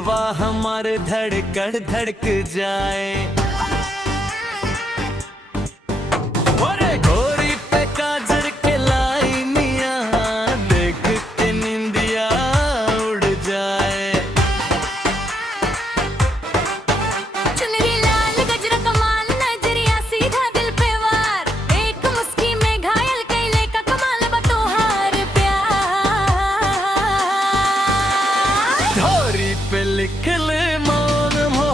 दिलवा हमारे धड़कड़ धड़क जाए। अरे गोरी पे काजर के लाइनिया देख के निंदिया उड़ जाए। चुनरी लाल गजरा कमाल नजरिया सीधा दिल पे वार, एक मुस्की में घायल कैले का कमाल बतोहार प्यार। ढोरी पे लिख ले मौन हो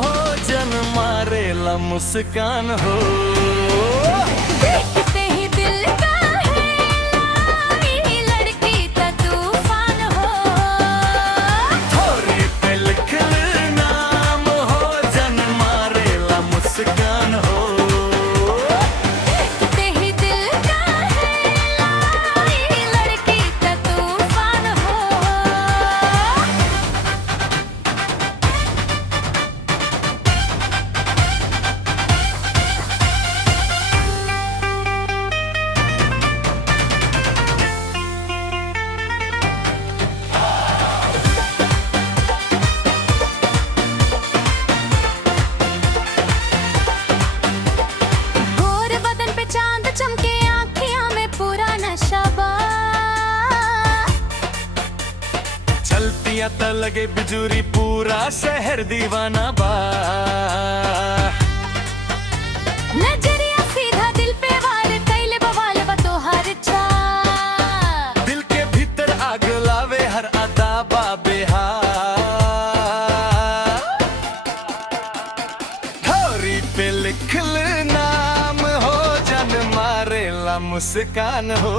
जन मारेला मुस्कान हो। देखते ही दिल का है लड़की तो तूफान हो। ढोरी पे लिख ले नाम हो जन मारेला मुस्कान हो। देखते ही दिल का है लड़की तो तूफान हो। गोर बदन पे चांद चमके आँखियाँ में पूरा नशा बा। चलतिया त लगे बिजूरी पूरा शहर दीवाना बा। नजरिया सीधा दिल पे वार कैले बवाल बतोहार चा। दिल के भीतर आग लावे हर अदा बा बेहार। ढोरी पे लिख ले नाम हो जन मारेला मुस्कान हो।